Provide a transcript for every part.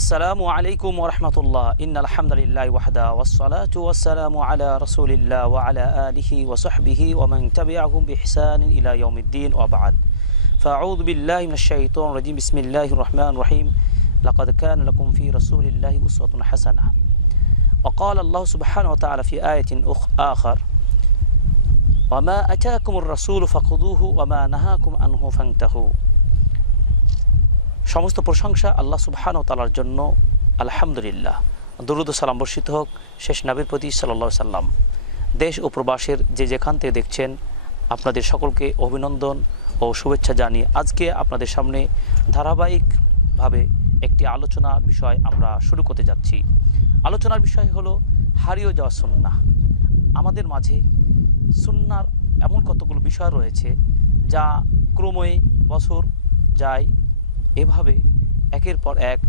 আসসালামু আলাইকুম ওয়া রাহমাতুল্লাহ। ইন্নাল হামদুলিল্লাহি ওয়াহদা ওয়াসসালাতু ওয়াসসালামু আলা রাসূলিল্লাহ ওয়া আলা আলিহি ওয়া সাহবিহি ওয়া মান তাবি'আহুম বিইহসানিন ইলা ইয়াউমিদ্দিন ওয়া বা'দ। ফাআউযু বিল্লাহি মিনাশ শাইতানির রাজীম। বিসমিল্লাহির রাহমানির রাহিম। লাকাদ কানা লাকুম ফি রাসূলিল্লাহি উসওয়াতুন হাসানাহ। ওয়া ক্বালা আল্লাহু সুবহানাহু ওয়া তাআলা ফি আয়াতিন আখার ওয়া মা আতাকুমুর রাসূলু ফাখুযুহু ওয়া মা নাহাকুম আনহু ফান্তাহু। সমস্ত প্রশংসা আল্লাহ সুবহানাহু ওয়া তাআলার জন্য। আলহামদুলিল্লাহ। দরুদ ও সালাম বর্ষিত হোক শেষ নবীর প্রতি সাল্লাল্লাহু আলাইহি সাল্লাম। দেশ ও প্রবাসের যে যেখান থেকে দেখছেন আপনাদের সকলকে অভিনন্দন ও শুভেচ্ছা জানিয়ে আজকে আপনাদের সামনে ধারাবাহিকভাবে একটি আলোচনা বিষয় আমরা শুরু করতে যাচ্ছি। আলোচনার বিষয় হলো হারিয়ে যাওয়া সুন্নাহ। আমাদের মাঝে সুন্নাহর এমন কতগুলো বিষয় রয়েছে যা ক্রমে বছর যায়, এভাবে একের পর এক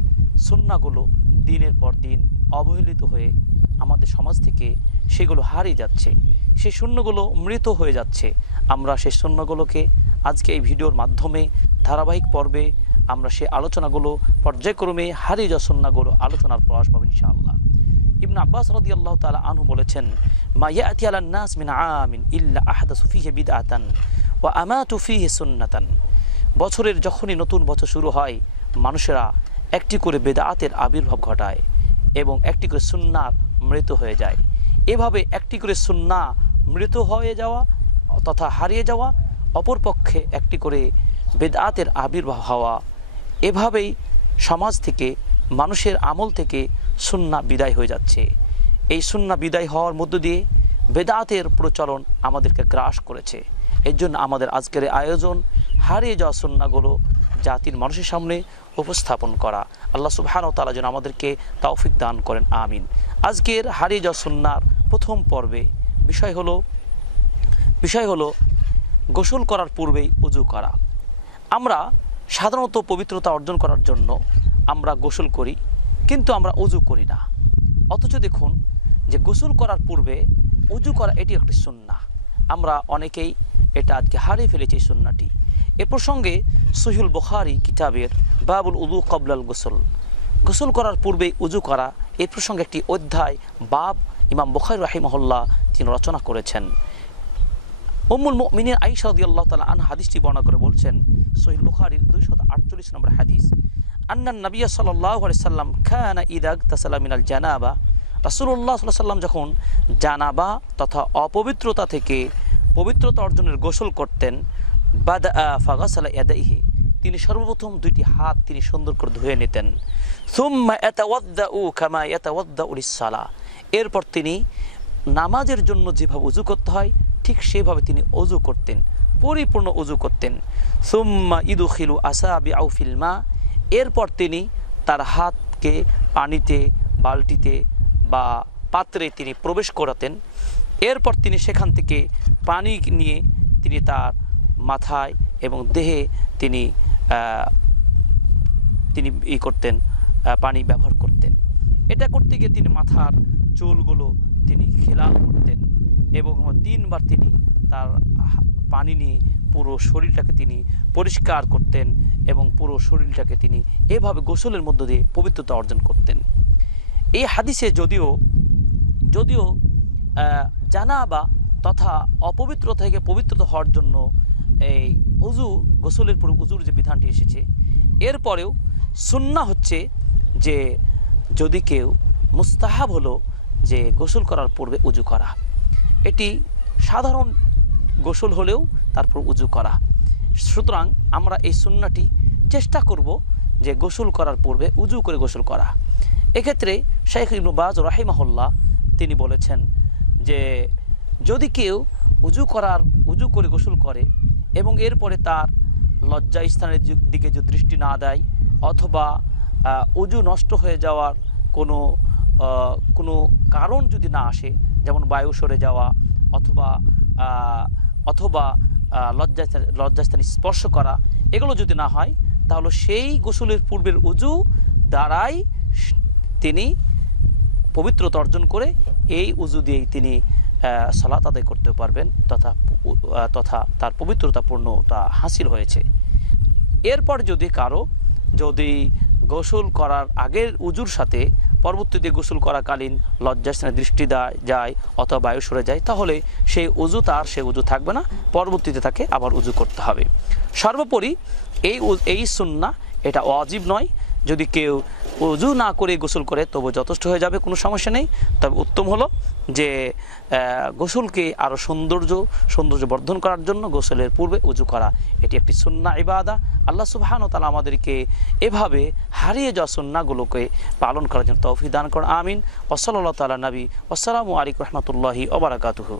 সুন্নাহগুলো দিনের পর দিন অবহেলিত হয়ে আমাদের সমাজ থেকে সেগুলো হারিয়ে যাচ্ছে, সেই সুন্নাহগুলো মৃত হয়ে যাচ্ছে। আমরা সেই সুন্নাহগুলোকে আজকে এই ভিডিওর মাধ্যমে ধারাবাহিক পর্বে আমরা সেই আলোচনাগুলো পর্যায়ক্রমে হারিয়ে যাওয়া সুন্নাহগুলো আলোচনার প্রয়াস পাবো ইনশাআল্লাহ। ইবনে আব্বাস রাদিয়াল্লাহু তাআলা আনহু বলেছেন, মা ইয়াতি আলান নাস মিন আমিন ইল্লা আহদাসু ফীহি বিদআতান ওয়া আমাতু ফীহি সুন্নাতান। বছরের যখনই নতুন বছর শুরু হয় মানুষেরা একটি করে বেদাতের আবির্ভাব ঘটায় এবং একটি করে সুন্নাহ মৃত হয়ে যায়। এভাবে একটি করে সুন্নাহ মৃত হয়ে যাওয়া তথা হারিয়ে যাওয়া, অপরপক্ষে একটি করে বেদাতের আবির্ভাব হওয়া, এভাবেই সমাজ থেকে মানুষের আমল থেকে সুন্নাহ বিদায় হয়ে যাচ্ছে। এই সুন্নাহ বিদায় হওয়ার মধ্য দিয়ে বেদাতের প্রচলন আমাদেরকে গ্রাস করেছে। এর জন্য আমাদের আজকের আয়োজন হারিয়ে যাওয়া সুন্নাহগুলো জাতির মানুষের সামনে উপস্থাপন করা। আল্লাহ সুবহানাহু ওয়া তাআলা যেন আমাদেরকে তৌফিক দান করেন, আমিন। আজকের হারিয়ে যাওয়া সুন্নাহর প্রথম পর্বে বিষয় হলো গোসল করার পূর্বেই উযু করা। আমরা সাধারণত পবিত্রতা অর্জন করার জন্য আমরা গোসল করি, কিন্তু আমরা উযু করি না। অথচ দেখুন যে গোসল করার পূর্বে উযু করা এটি একটি সুন্নাহ। আমরা অনেকেই এটা আজকে হারিয়ে ফেলেছি এই সুন্নাহটি। এ প্রসঙ্গে সহিহুল বুখারী কিতাবের বাবুল উযু ক্বাবলাল গোসল, গোসল করার পূর্বে উযু করা, এই প্রসঙ্গে একটি অধ্যায় বাব ইমাম বুখারী রাহিমাহুল্লাহ তিনি রচনা করেছেন। উম্মুল মুমিনিন আয়েশা রাদিয়াল্লাহু তাআলা আনহা হাদিসটি বর্ণনা করে বলছেন, সহিহ বুখারীর 248 নম্বর হাদিস, আন্নান নবী সাল্লাল্লাহু আলাইহি সাল্লাম কানা ইযা ইগতাসালা মিনাল জানাবা। রাসূলুল্লাহ সাল্লাল্লাহু আলাইহি সাল্লাম যখন জানাবা তথা অপবিত্রতা থেকে পবিত্রতা অর্জনের গোসল করতেন, বাদা ফাগাসালা ইয়াদাইহি, তিনি সর্বপ্রথম দুইটি হাত তিনি সুন্দর করে ধুয়ে নিতেন। সুম্মা ইয়াতাওয়াদ্দাউ কামা ইয়াতাওয়াদ্দাউ লিস-সালাহ, এরপর তিনি নামাজের জন্য যেভাবে উযু করতে হয় ঠিক সেভাবে তিনি ওযু করতেন, পরিপূর্ণ ওযু করতেন। সুম্মা ইদখিলু আসাবিআউ ফিল মা, এরপর তিনি তার হাতকে পানিতে, বালতিতে বা পাত্রে তিনি প্রবেশ করাতেন। এরপর তিনি সেখান থেকে পানি নিয়ে তিনি তার মাথায় এবং দেহে তিনি করতেন, পানি ব্যবহার করতেন। এটা করতে গিয়ে তিনি মাথার চুলগুলো তিনি খেলাল করতেন এবং 3 বার তিনি তার পানি নিয়ে পুরো শরীরটাকে তিনি পরিষ্কার করতেন এবং পুরো শরীরটাকে তিনি এভাবে গোসলের মধ্য দিয়ে পবিত্রতা অর্জন করতেন। এই হাদিসে যদিও জানাবা তথা অপবিত্রতা থেকে পবিত্রতা হওয়ার জন্য এই উযু, গোসলের পূর্বে উযুর যে বিধানটি এসেছে, এরপরেও সুন্নাহ হচ্ছে যে যদি কেউ মুস্তাহাব হলো যে গোসল করার পূর্বে উযু করা, এটি সাধারণ গোসল হলেও তারপর উযু করা। সুতরাং আমরা এই সুন্নাহটি চেষ্টা করব যে গোসল করার পূর্বে উযু করে গোসল করা। এক্ষেত্রে শাইখ ইবনে বাজ রাহিমাহুল্লাহ তিনি বলেছেন যে যদি কেউ উযু করে গোসল করে এবং এরপরে তার লজ্জা স্থানের দিকে যদি দৃষ্টি না দেয় অথবা উযু নষ্ট হয়ে যাওয়ার কোনো কারণ যদি না আসে, যেমন বায়ু সরে যাওয়া অথবা লজ্জাস্থান স্পর্শ করা, এগুলো যদি না হয় তাহলে সেই গোসলের পূর্বের উযু দ্বারাই তিনি পবিত্রতা অর্জন করে এই উযু দিয়েই তিনি সালাত আদায় করতে পারবেন তথা তার পবিত্রতা পূর্ণতা হাসিল হয়েছে। এরপর যদি কারো গোসল করার আগের উজুর সাথে পরবর্তীতে গোসল করাকালীন লজ্জাস্থানে দৃষ্টি যায় অথবা বায়ু সরে যায়, তাহলে সেই উজু থাকবে না, পরবর্তীতে তাকে আবার উজু করতে হবে। সর্বোপরি এই সুন্নাহ এটা ওয়াজিব নয়। যদি কেউ উজু না করে গোসল করে তবু যথেষ্ট হয়ে যাবে, কোনো সমস্যা নেই। তবে উত্তম হলো যে গোসলকে আরও সৌন্দর্য বর্ধন করার জন্য গোসলের পূর্বে উজু করা, এটি একটি সুন্নাহ ইবাদা। আল্লাহ সুবহানাহু ওয়া তাআলা আমাদেরকে এভাবে হারিয়ে যাওয়া সুন্নাহগুলোকে পালন করার জন্য তৌফিক দান করুন। আমিন। ওয়া সাল্লাল্লাহু তাআলা নবী। আসসালামু আলাইকুম ওয়া রাহমাতুল্লাহি ওয়া বারাকাতুহু।